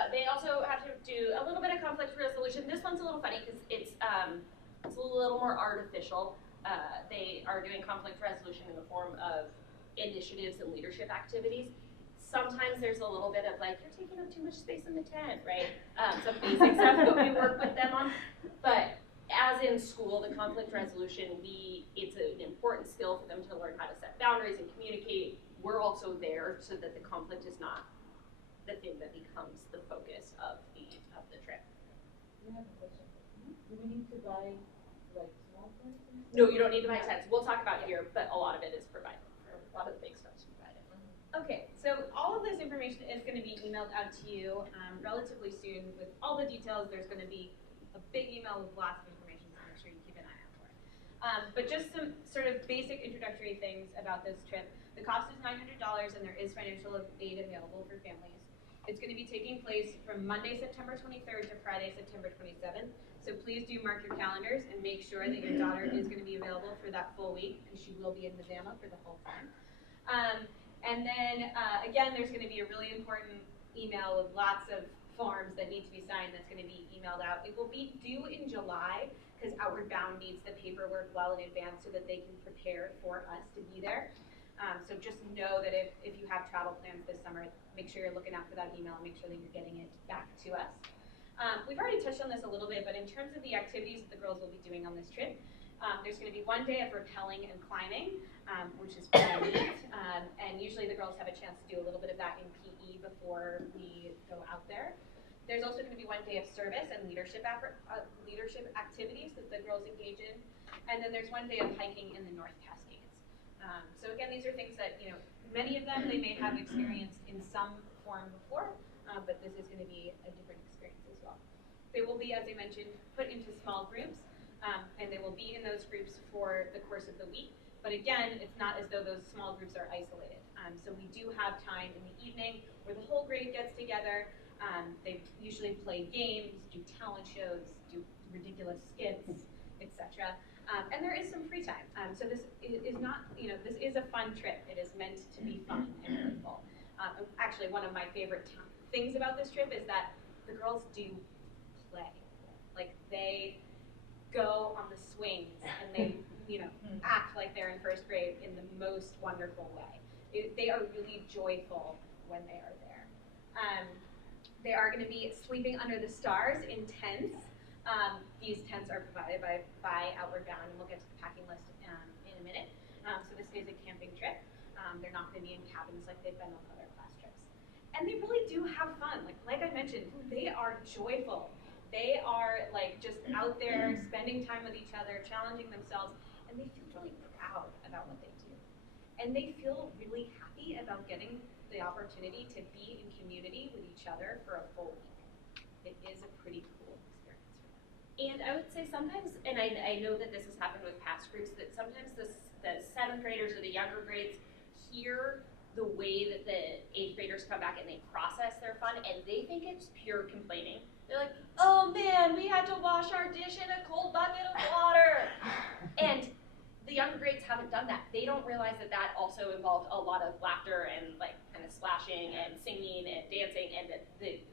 They also have to do a little bit of conflict resolution. This one's a little funny because it's a little more artificial. They are doing conflict resolution in the form of initiatives and leadership activities. Sometimes there's a little bit of like, you're taking up too much space in the tent, right? Some basic stuff that we work with them on. But as in school, the conflict resolution, it's an important skill for them to learn how to set boundaries and communicate. We're also there so that the conflict is not the thing that becomes the focus of the trip. I have a question. Do we need to buy like small things? No, you don't need to buy tents. We'll talk about here, but a lot of it is provided. A lot of the big stuff is provided. Okay, so all of this information is going to be emailed out to you relatively soon with all the details. There's going to be a big email with lots of information, so make sure you keep an eye out for it. But just some sort of basic introductory things about this trip. The cost is $900 and there is financial aid available for families. It's going to be taking place from Monday, September 23rd to Friday, September 27th. So please do mark your calendars and make sure that your daughter is going to be available for that full week, because she will be in Mazama for the whole time. And then, again, there's going to be a really important email with lots of forms that need to be signed that's going to be emailed out. It will be due in July, because Outward Bound needs the paperwork well in advance so that they can prepare for us to be there. So just know that if you have travel plans this summer, make sure you're looking out for that email and make sure that you're getting it back to us. We've already touched on this a little bit, but in terms of the activities that the girls will be doing on this trip, there's going to be one day of rappelling and climbing, which is pretty neat. And usually the girls have a chance to do a little bit of that in PE before we go out there. There's also going to be one day of service and leadership activities that the girls engage in. And then there's one day of hiking in the North Cascades. So again, these are things that, many of them they may have experienced in some form before, but this is going to be a different experience as well. They will be, as I mentioned, put into small groups, and they will be in those groups for the course of the week. But again, it's not as though those small groups are isolated. So we do have time in the evening where the whole grade gets together. They usually play games, do talent shows, do ridiculous skits, etc. And there is some free time. So this is not, this is a fun trip. It is meant to be fun and playful. Actually, one of my favorite things about this trip is that the girls do play. Like, they go on the swings and they, act like they're in 1st grade in the most wonderful way. They are really joyful when they are there. They are going to be sleeping under the stars in tents. These tents are provided by Outward Bound, and we'll get to the packing list in a minute. So this is a camping trip. They're not going to be in cabins like they've been on other class trips. And they really do have fun. Like I mentioned, they are joyful. They are just out there spending time with each other, challenging themselves, and they feel really proud about what they do. And they feel really happy about getting the opportunity to be in community with each other for a full week. It is a pretty cool experience for them. And I would say sometimes, and I know that this has happened with past groups, that sometimes the 7th graders or the younger grades hear the way that the 8th graders come back and they process their fun, and they think it's pure complaining. They're like, oh man, we had to wash our dish in a cold bucket of water. And the younger grades haven't done that. They don't realize that that also involved a lot of laughter and kind of splashing and singing and dancing, and that the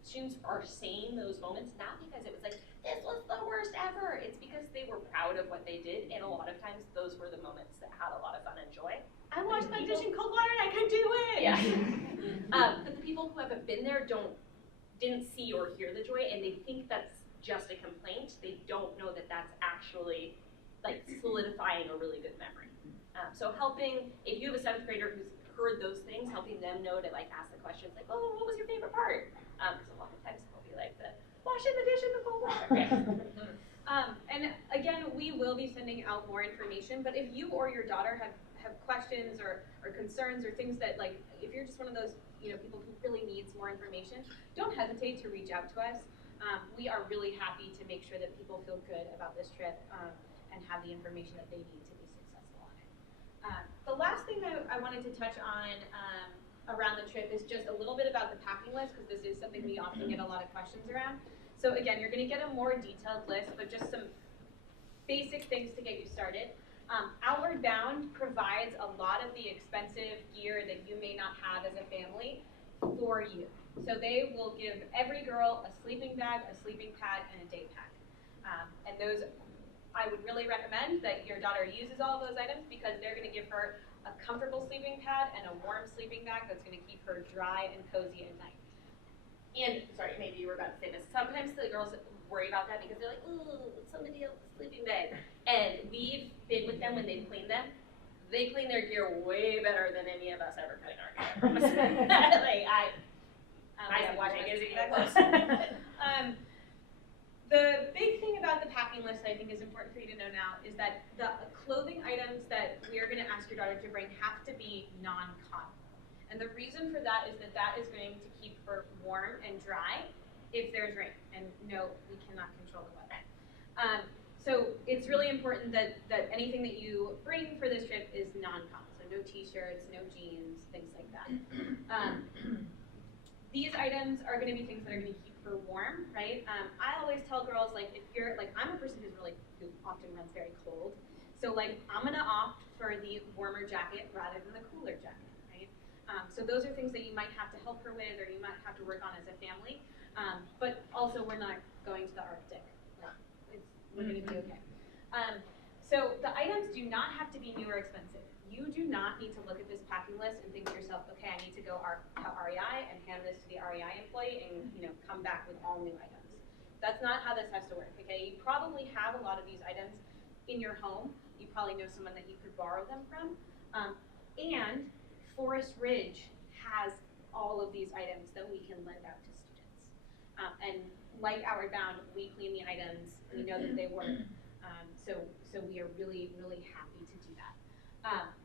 students are saying those moments not because it was like, this was the worst ever. It's because they were proud of what they did, and a lot of times those were the moments that had a lot of fun and joy. I washed my dish in cold water and I could do it! Yeah. But the people who haven't been there didn't see or hear the joy, and they think that's just a complaint. They don't know that that's actually solidifying a really good memory. So helping, if you have a 7th grader who's heard those things, helping them know to ask the questions like, oh, what was your favorite part? Because a lot of times they'll be like, washing the dish in the cold water. And again, we will be sending out more information, but if you or your daughter have questions or concerns or things that, like, if you're just one of those, people who really needs more information, don't hesitate to reach out to us. We are really happy to make sure that people feel good about this trip and have the information that they need to be successful on it. The last thing I wanted to touch on around the trip is just a little bit about the packing list, because this is something we often get a lot of questions around. So again, you're going to get a more detailed list, but just some basic things to get you started. Outward Bound provides a lot of the expensive gear that you may not have as a family for you. So they will give every girl a sleeping bag, a sleeping pad, and a day pack. And those, I would really recommend that your daughter uses all of those items, because they're going to give her a comfortable sleeping pad and a warm sleeping bag that's going to keep her dry and cozy at night. And, sorry, maybe you were about to say this, sometimes the girls worry about that because they're like, ooh, somebody else's sleeping bag. And we've been with them when they've cleaned them. They clean their gear way better than any of us ever clean our gear, I promise. Like, I have watched my kids eat. The big thing about the packing list I think is important for you to know now is that the clothing items that we are going to ask your daughter to bring have to be non-cotton. And the reason for that is that is going to keep her warm and dry if there's rain. And no, we cannot control the weather. So it's really important that anything that you bring for this trip is non-cotton. So no t-shirts, no jeans, things like that. These items are going to be things that are going to keep her warm, right? I always tell girls, like, if you're, like, I'm a person who often runs very cold. So, like, I'm going to opt for the warmer jacket rather than the cooler jacket, right? So those are things that you might have to help her with, or you might have to work on as a family. But also, we're not going to the Arctic. Like, we're going to be okay. So the items do not have to be new or expensive. You do not need to look at this packing list and think to yourself, okay, I need to go to REI and hand this to the REI employee and come back with all new items. That's not how this has to work, okay? You probably have a lot of these items in your home. You probably know someone that you could borrow them from. And Forest Ridge has all of these items that we can lend out to students. And like Outward Bound, we clean the items, we know that they work. So we are really, really happy to do that.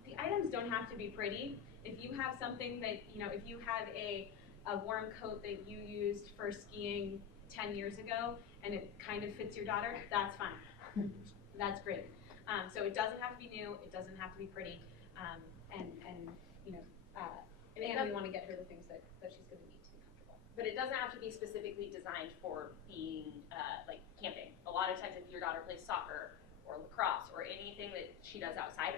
The items don't have to be pretty. If you have something that, if you have a warm coat that you used for skiing 10 years ago and it kind of fits your daughter, that's fine. That's great. So it doesn't have to be new, it doesn't have to be pretty, and we want to get her the things that she's going to need to be comfortable. But it doesn't have to be specifically designed for being, like, camping. A lot of times if your daughter plays soccer or lacrosse or anything that she does outside,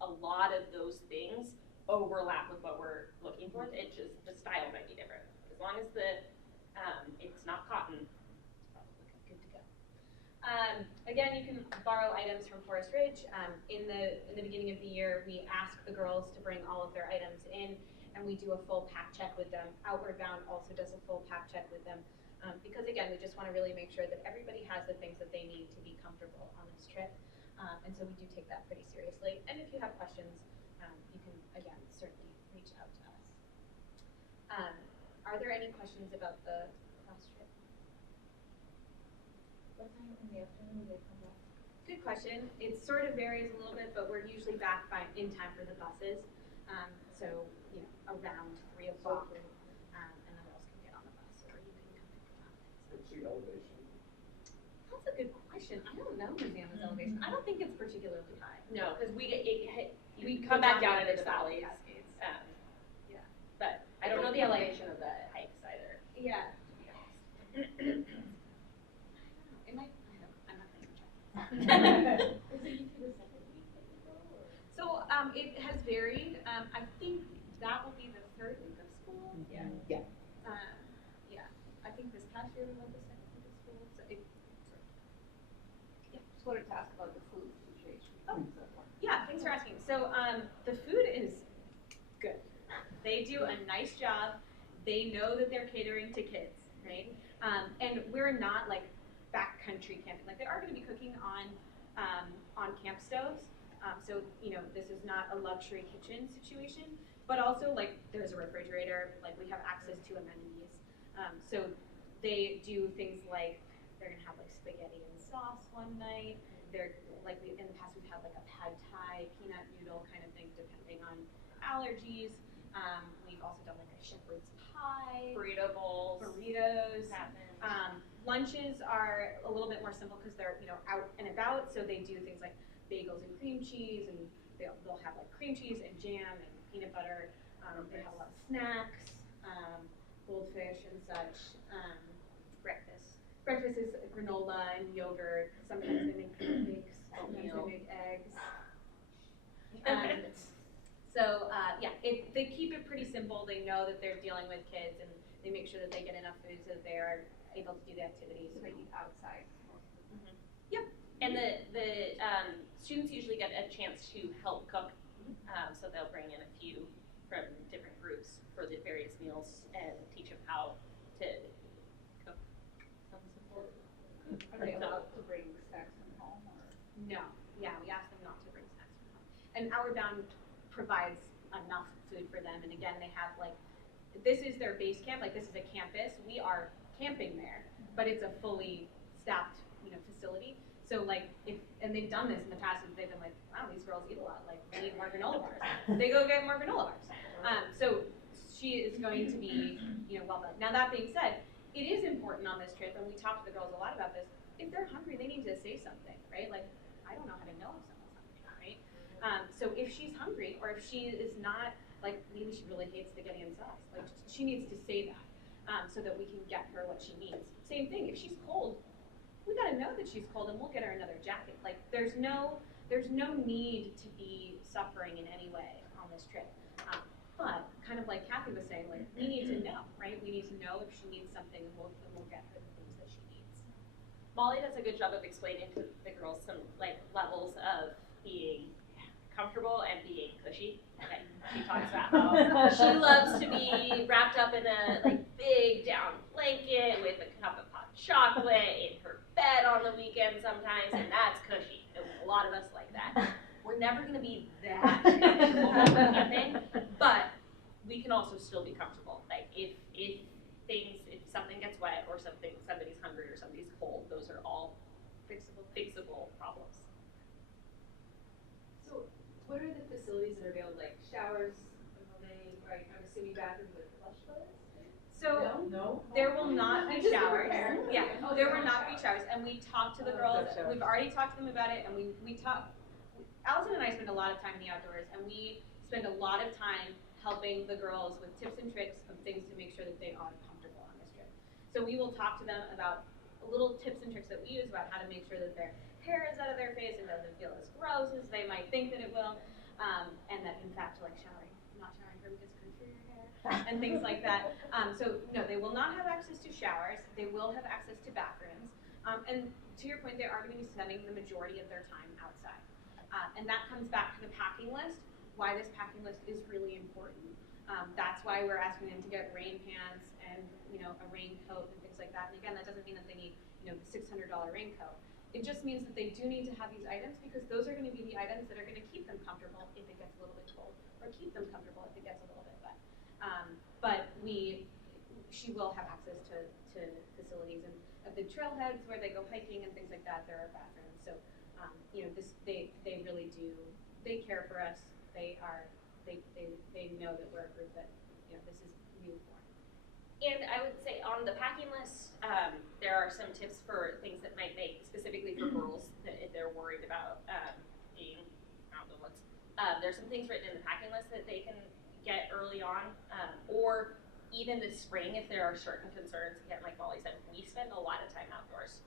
a lot of those things overlap with what we're looking for. It just, the style might be different. As long as it's not cotton, it's probably good to go. Again, you can borrow items from Forest Ridge. In the beginning of the year, we ask the girls to bring all of their items in, and we do a full pack check with them. Outward Bound also does a full pack check with them, because again, we just want to really make sure that everybody has the things that they need to be comfortable on this trip. And so we do take that pretty seriously. And if you have questions, you can, again, certainly reach out to us. Are there any questions about the class trip? What time in the afternoon do they come back? Good question. It sort of varies a little bit, but we're usually back in time for the buses. So, around 3 o'clock, and the girls can get on the bus, or you can come pick them up. What's the elevation? That's a good question. I don't know Museum's elevation. I don't think it's particularly high. No, because we We come back go down into the South valleys. Cascades. Yeah. But I don't know the elevation of the hikes either. Yeah. To be honest. It might. I'm not going to check. Is it usually the second week that you go, or? So it has varied. I think that will be the third week of school. Yeah. Yeah. Yeah. I think this past year we went the second week of school. So Just wanted to ask about the food situation. Oh. Yeah, thanks for asking. So the food is good. They do a nice job. They know that they're catering to kids, right? And we're not like backcountry camping. Like they are going to be cooking on camp stoves. So this is not a luxury kitchen situation, but also like there's a refrigerator. Like we have access to amenities. So they do things like they're gonna have like spaghetti and sauce one night. They're like in the past we've had like a pad thai, peanut noodle kind of thing depending on allergies. We've also done like a shepherd's pie, Burrito bowls. burritos. Happened. Lunches are a little bit more simple because they're out and about, so they do things like bagels and cream cheese, and they'll have like cream cheese and jam and peanut butter. They have a lot of snacks, goldfish and such. Breakfast is granola and yogurt. Sometimes they make pancakes. Sometimes they make eggs. They keep it pretty simple. They know that they're dealing with kids, and they make sure that they get enough food so that they are able to do the activities. So they eat outside. Yep. And the students usually get a chance to help cook, so they'll bring in a few from different groups for the various meals and teach them how to cook. Sounds simple. Are they allowed to bring snacks from home or? No. Yeah, we ask them not to bring snacks from home. And Outward Bound provides enough food for them. And again, they have like, this is their base camp. Like this is a campus. We are camping there, but it's a fully staffed, facility. So like and they've done this in the past, and they've been like, wow, these girls eat a lot. Like they need more granola bars. They go get more granola bars. So she is going to be, well done. Now that being said, it is important on this trip, and we talk to the girls a lot about this. If they're hungry, they need to say something, right? Like, I don't know how to know if someone's hungry, right? So if she's hungry, or if she is not, like maybe she really hates spaghetti and sauce, like she needs to say that, so that we can get her what she needs. Same thing, if she's cold, we gotta know that she's cold, and we'll get her another jacket. Like there's no need to be suffering in any way on this trip. But kind of like Kathy was saying, like we need to know, right? We need to know if she needs something, and we'll get her the things that she needs. Molly does a good job of explaining to the girls some like levels of being comfortable and being cushy. Okay. She talks about how she loves to be wrapped up in a like big down blanket with a cup of hot chocolate in her bed on the weekend sometimes, and that's cushy. And a lot of us like that. We're never going to be that comfortable with anything, but we can also still be comfortable. Like if something gets wet or somebody's hungry or somebody's cold, those are all fixable problems. So what are the facilities that are available, like showers, right, I'm assuming bathrooms with flush toilets? So No? there will not be showers. Yeah, Oh, there will not be showers. And we talked to the girls. We've already talked to them about it, and we talk. Allison and I spend a lot of time in the outdoors, and we spend a lot of time helping the girls with tips and tricks of things to make sure that they are comfortable on this trip. So we will talk to them about little tips and tricks that we use about how to make sure that their hair is out of their face and doesn't feel as gross as they might think that it will, and that in fact, like not showering for because it's good for your hair, and things like that. So no, they will not have access to showers. They will have access to bathrooms, and to your point, they are going to be spending the majority of their time outside. And that comes back to the packing list, why this packing list is really important. That's why we're asking them to get rain pants and a raincoat and things like that. And again, that doesn't mean that they need the $600 raincoat. It just means that they do need to have these items because those are going to be the items that are going to keep them comfortable if it gets a little bit cold, or keep them comfortable if it gets a little bit wet. But she will have access to facilities, and at the trailheads where they go hiking and things like that, there are bathrooms. So they really do. They care for us. They know that we're a group that this is new for. And I would say on the packing list, there are some tips for things that might make specifically for girls that if they're worried about being out the woods. There's some things written in the packing list that they can get early on, or even this spring if there are certain concerns. Again, like Molly said, we spend a lot of time outdoors,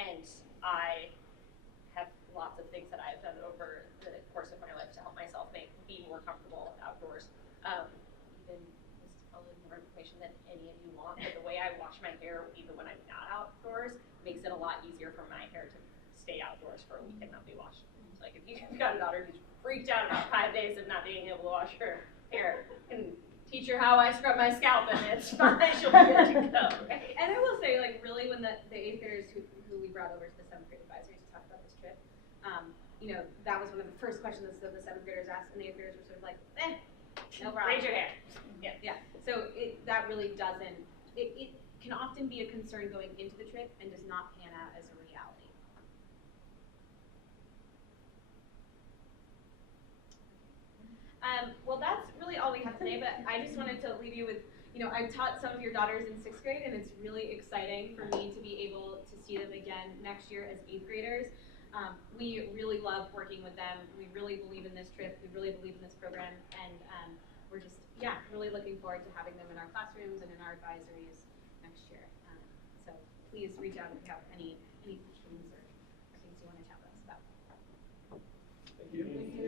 and I have lots of things that I've done over the course of my life to help myself be more comfortable outdoors. Even this is probably more information than any of you want, but the way I wash my hair, even when I'm not outdoors, makes it a lot easier for my hair to stay outdoors for a week and not be washed. So like if you've got a daughter who's freaked out about 5 days of not being able to wash her hair, and teach her how I scrub my scalp, and it's fine. She'll be good to go. Right? And I will say, like, really, when the 8th graders who we brought over to the 7th grade advisory to talk about this trip, that was one of the first questions that the 7th graders asked, and the 8th graders were sort of like, no problem. Raise your hand. Yeah. So that really doesn't. It can often be a concern going into the trip and does not pan out as a reality. Well, that's really all we have today, but I just wanted to leave you with, I've taught some of your daughters in 6th grade, and it's really exciting for me to be able to see them again next year as 8th graders. We really love working with them. We really believe in this trip. We really believe in this program, and we're just, really looking forward to having them in our classrooms and in our advisories next year. So please reach out if you have any questions or things you want to chat with us about. Thank you.